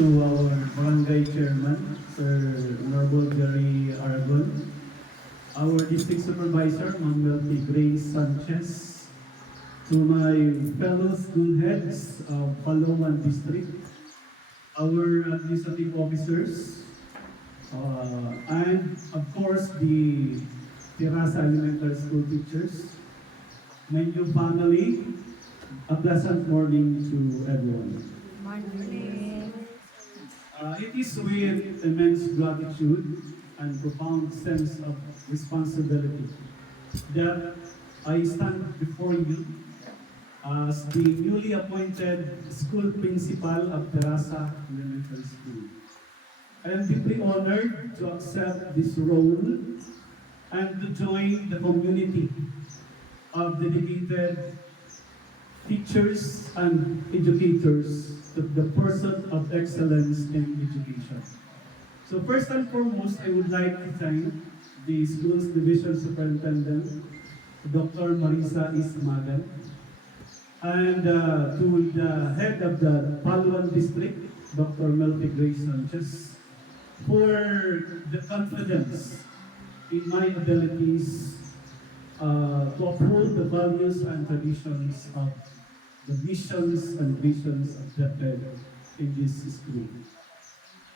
to our barangay chairman, Sir Honorable Jerry Aragon, our district supervisor, Ma'am Melty Grace Sanchez, to my fellow school heads of Palawan District, our administrative officers, and of course the Tirasa Elementary School teachers, my new family, a pleasant morning to everyone. Morning. It is with immense gratitude and profound sense of responsibility that I stand before you as the newly appointed school principal of Terasa Elementary School. I am deeply honored to accept this role and to join the community of dedicated teachers and educators to the pursuit of excellence in education. So first and foremost, I would like to thank the school's division superintendent, Dr. Marisa Ismagan, and to the head of the Palawan district, Dr. Melty Grace Sanchez, for the confidence in my abilities to uphold the values and traditions of the missions and visions of the head in this school.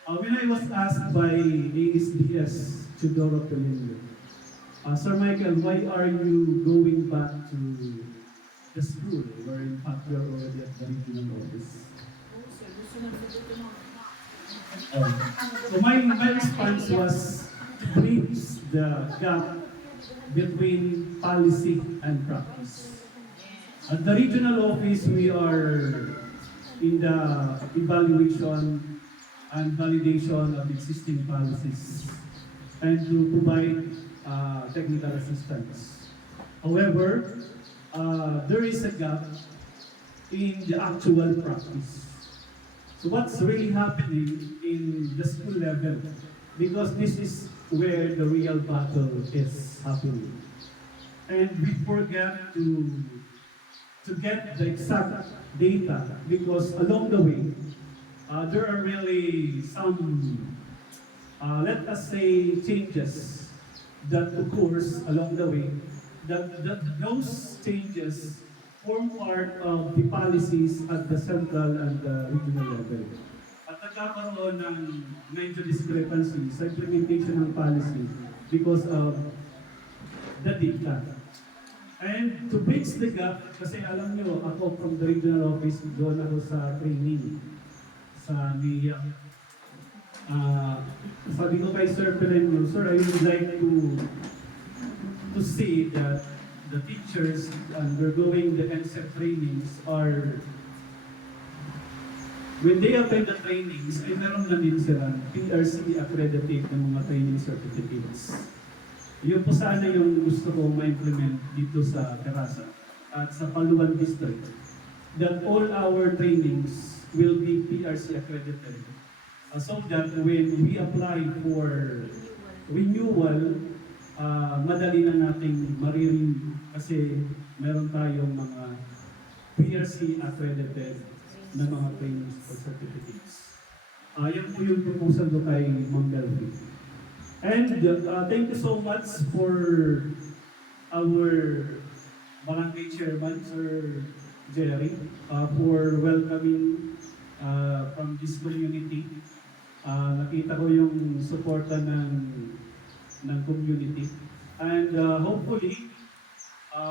When I was asked by ASDS Chidoro Pelilio, Sir Michael, why are you going back to the school where in fact you're already at the regional office? So my response was to bridge the gap between policy and practice. At the regional office, we are in the evaluation and validation of existing policies and to provide technical assistance. However, there is a gap in the actual practice. So what's really happening in the school level? Because this is where the real battle is happening. And we forget to get the exact data because along the way, there are really some, let us say, changes that occurs along the way. That those changes form part of the policies at the central and the regional level. At nagkakaroon ng major discrepancy sa implementation ng policy because of the data. And to bridge the gap, kasi alam nyo, ako from the regional office, doon ako sa training sa NIA. Sabi ko kay Sir Pelenio, Sir, I would like to see that the teachers undergoing the NSEP trainings are, when they attend the trainings, ay meron na din sila PRC accredited ng mga training certificates. Yun po sana yung gusto ko ma-implement dito sa Terasa at sa Palawan District, that all our trainings will be PRC accredited so that when we apply for renewal, madali na nating mariring kasi meron tayong mga PRC accredited na mga trainings or certificates. Yan po yung proposal ko kay Ma'am Delphi. And thank you so much for our barangay chairman, Sir Jerry, for welcoming from this community. Nakita ko yung suporta ng community. And hopefully,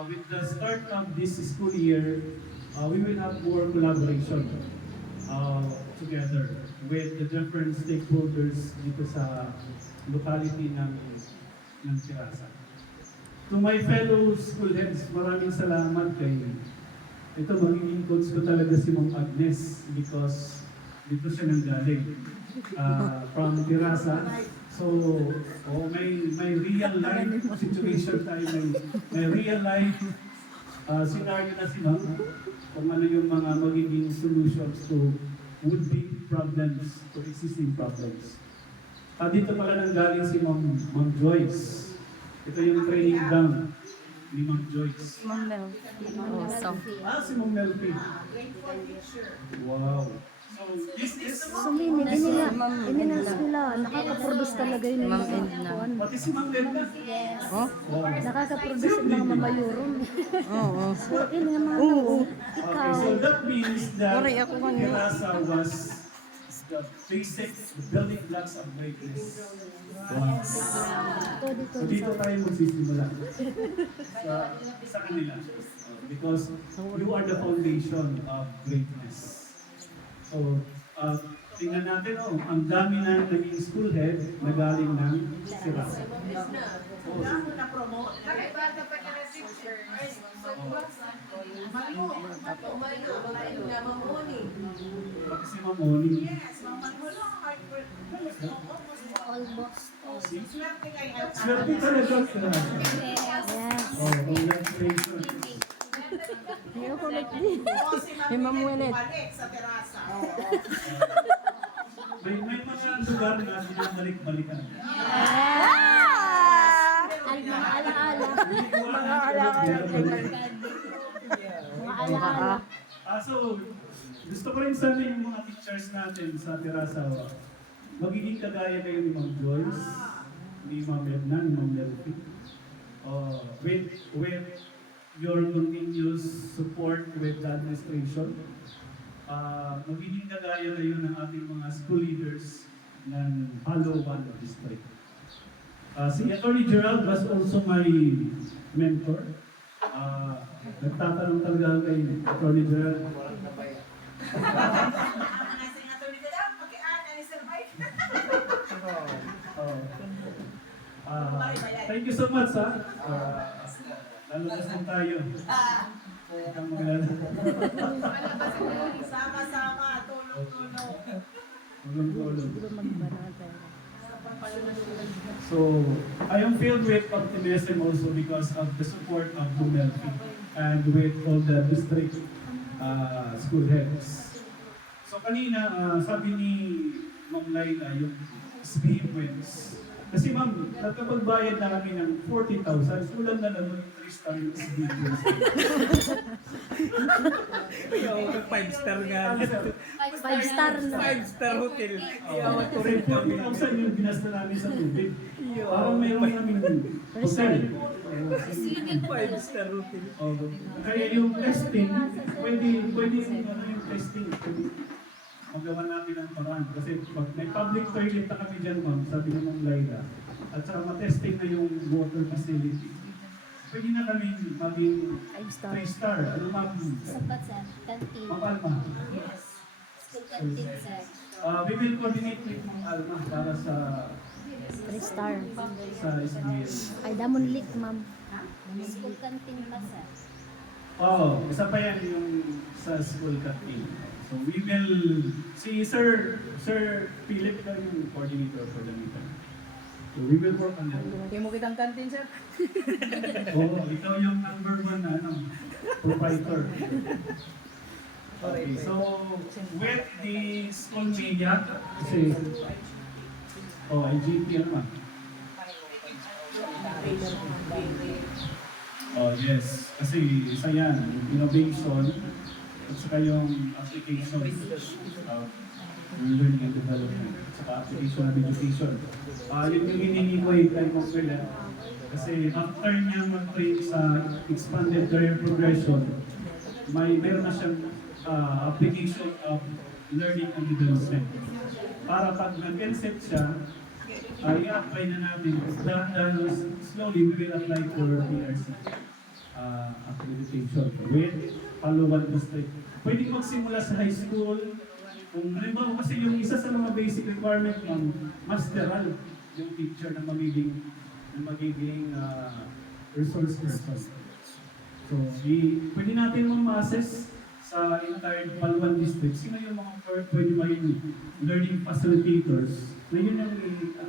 with the start of this school year, we will have more collaboration together with the different stakeholders dito sa locality ng Tirasa. To my fellow school heads, maraming salamat kay ito, magiging coach ko talaga si Ma'am Agnes because dito siya nanggaling from Tirasa. So, may real life situation tayo, may real life scenario na si Ma'am kung ano yung mga magiging solutions to would-be problems or existing problems. Dito pala nanggaling si Ma'am Joyce. Ito yung training ground ni Ma'am Joyce. Ma'am Melty. Oh, so. Si Ma'am Melty. Wow. So, Sumini, ini na sila. Nakaka-produce talaga yun. Ma'am Edna. Pati si Ma'am Edna. Oh? Nakaka-produce yung mga mamayurong. Oo. So, ini nga mga Oo. ikaw. Okay, so that means that Waray ako kanina. Terasa was the basic building blocks of greatness. Wow. Ito, dito. So dito tayo magsisimula sa kanila. Because you are the foundation of greatness. So, tingnan natin, ang dami na naging school head na galing ng Terasa. Pati si Mamoni. Almost. Swerte talaga sa Terasa. Yes. Oh, congratulations. Ayaw ko like this. Hey, Ma'am Welet. May mga lugar na binabalik-balikan. Mga alaala. Mga alaala. So, gusto ko rin sana yung mga teachers natin sa Terasa, magiging kagaya kayo ni Ma'am Joyce, ni Ma'am Edna, ni Ma'am Melfi. With your continuous support with the administration, magiging kagaya kayo ng ating mga school leaders ng Palawan District. Si Attorney Gerald was also my mentor. Nagtatanong talaga kay Attorney Gerald. Thank you so much, ha. Lalabasan tayo. Huwag kang magalala. Sama-sama, tulong-tulong. Tulong-tulong. So, I am filled with optimism also because of the support of Bumelfi and with all the district school heads. So kanina, sabi ni Ma'am Laila, yung SB wins. Kasi ma'am, nagkapagbayad na kami ng 40,000, kulang na lang yung 3-star yung SB wins. Yung 5-star nga. 5-star na. 5-star hotel. Kasi 40,000 yung binasta namin sa tubig. Parang meron namin hotel. 5-star hotel. Kaya yung testing, pwede yung testing. Pwede magawa natin ang paraan. Kasi pag may public toilet na kami dyan, ma'am, sabi naman Laila, at saka ma-testing na yung water facility, pwede na kami maging 5-star. 3-star. Ano ma'am? Sapat sir, canteen. Mapalma. School canteen sir. We will coordinate with Ma'am Alma para sa 3-star. SBL. Ay, damon lik, ma'am. School canteen pa sir. Oo, isa pa yan yung sa school canteen. So we will, si Sir Philip na yung coordinator for the meeting. So we will work on that. Kaya mo kitang kantin, sir? Oo, ikaw yung number 1 na proprietor. Okay, so with the school media, kasi, IGP naman. Yes, kasi isa yan, innovation, at saka yung application of learning and development, at saka application of education. Yun yung hiningi ko kay Mokbel, kasi after niya mag-train sa expanded career progression, meron na siyang application of learning and development. Para pag nag-concept siya, i-apply na natin. Dahil slowly, we will apply for PRC accreditation with Palawan District. Pwede magsimula sa high school. Kung halimbawa kasi yung isa sa mga basic requirement ng masteral, yung teacher na magiging resource person. So, pwede natin ma-assess sa entire Palawan District. Sino yung mga pwede maging learning facilitators na yun ang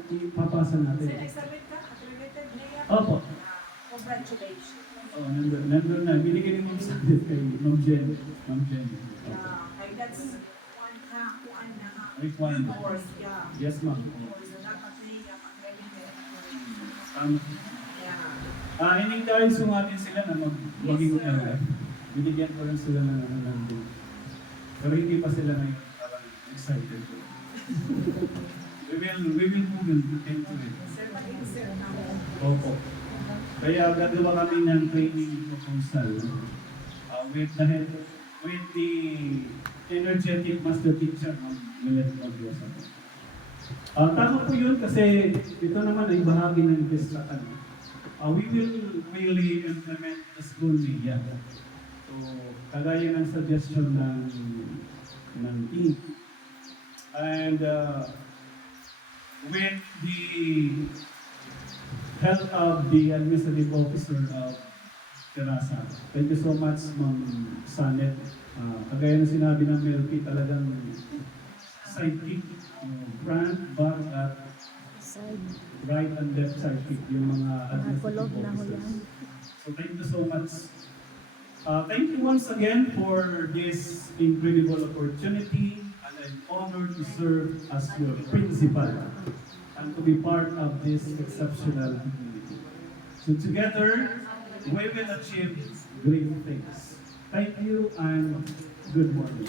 ipapasa natin. Sir, exhibit ka? Accredited niya? Opo. Congratulations. Nandun na. Binigyan ni Ma'am Sandit kay Ma'am Jen. Ay, that's one Requirement. course, yeah. Yes, ma'am. Course na dapat niya accredited. Yeah. In-encourage ko natin sila na maging binigyan ko rin sila ng nandun. Pero hindi pa sila ngayon. excited. We will move into it. Sir, mag-insert namin. Opo. Kaya gagawa kami ng training proposal with the energetic master teacher ng Milet Magyosa. Tama po yun kasi ito naman ay bahagi ng Bislatan. We will really implement the school media. So, kagaya ng suggestion ng team. And with the help of the administrative officer of Terasa. Thank you so much, Ma'am Sanet. Kagaya ng sinabi ng Melky, talagang sidekick, front, back, at Side. right and left sidekick, yung mga Nakakulog administrative na ho officers. yan. So thank you so much. Thank you once again for this incredible opportunity, and I'm honored to serve as your principal and to be part of this exceptional community. So together, we will achieve great things. Thank you and good morning.